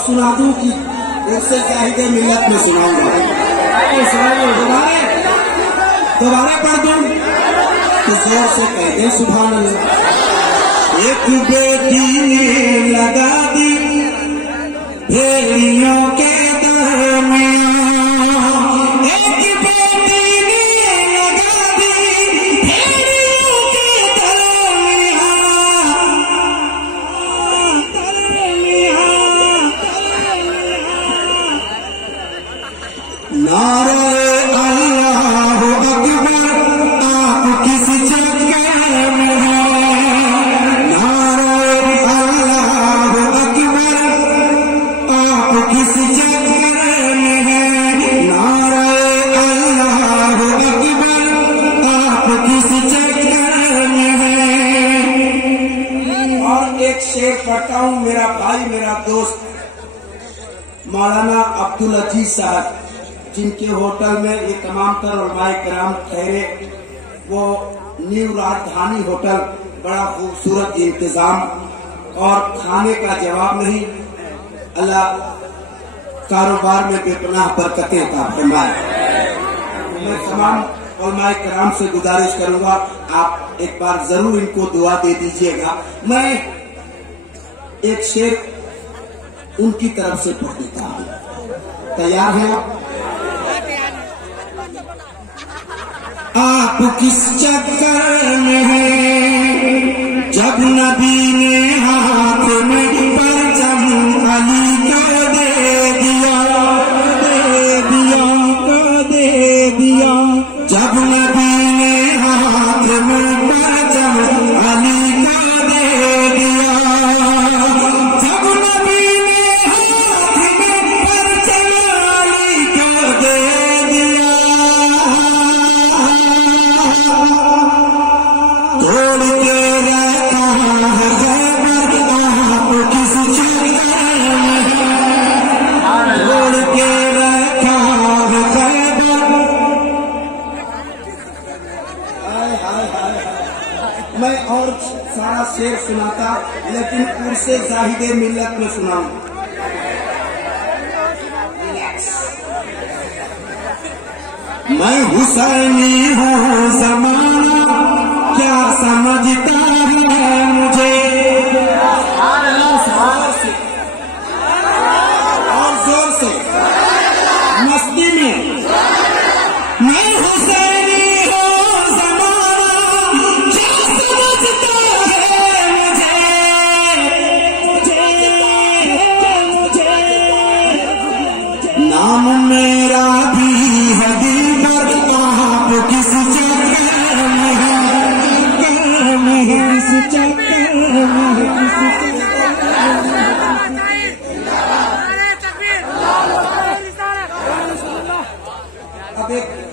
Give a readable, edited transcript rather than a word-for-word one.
सुना दूं कि उससे चाहिए मिल्लत में सुनाऊंगा। दोबारा पढ़ दूं तो जोर से कहते सुभान अल्लाह। एक बेटी ने लगा दी भेड़ियों के दरमियां, एक बेटी ने लगा दी भेड़ियों के दरमियां, नारे अल्लाह अकबर आप किस चक्कर में हैं, नारे अल्लाह अकबर आप किस चक्कर में हैं, नारे अल्लाह अकबर आप किस चक्कर में हैं। और एक शेर पढ़ता हूँ, मेरा भाई मेरा दोस्त मौलाना अब्दुल अजीज साहब, जिनके होटल में ये तमाम तर उलमाए कराम ठहरे, वो न्यू राजधानी होटल, बड़ा खूबसूरत इंतजाम और खाने का जवाब नहीं। अल्लाह कारोबार में बेपनाह बरकतें अता फरमाए। मैं तमाम उलमाए कराम से गुजारिश करूंगा, आप एक बार जरूर इनको दुआ दे दीजिएगा। मैं एक शेर उनकी तरफ से पढ़ देता हूँ। तैयार हैं आप? आप किस चक्कर में हैं, जब नबी ने हाथ में परचम अली को दे दिया, दे दिया, जब नबी ने हाथ में परचम अली को दे दिया, जब नबी ने हाथ में परचम अली को दे दिया, तोड़ के रखा है खैबर आप किस चक्कर में हैं, तोड़ के रखा है खैबर। मैं और सारा शेर सुनाता, लेकिन उनसे जाहिदे मिल्लत में सुनाऊं। मैं हुसैनी हूँ ज़माना क्या समझता है मुझे, और जोर से मस्ती में, मैं हुसैनी हूँ ज़माना क्या समझता है मुझे, नाम मेरा भी है दिलबर आप किस चक्कर अब एक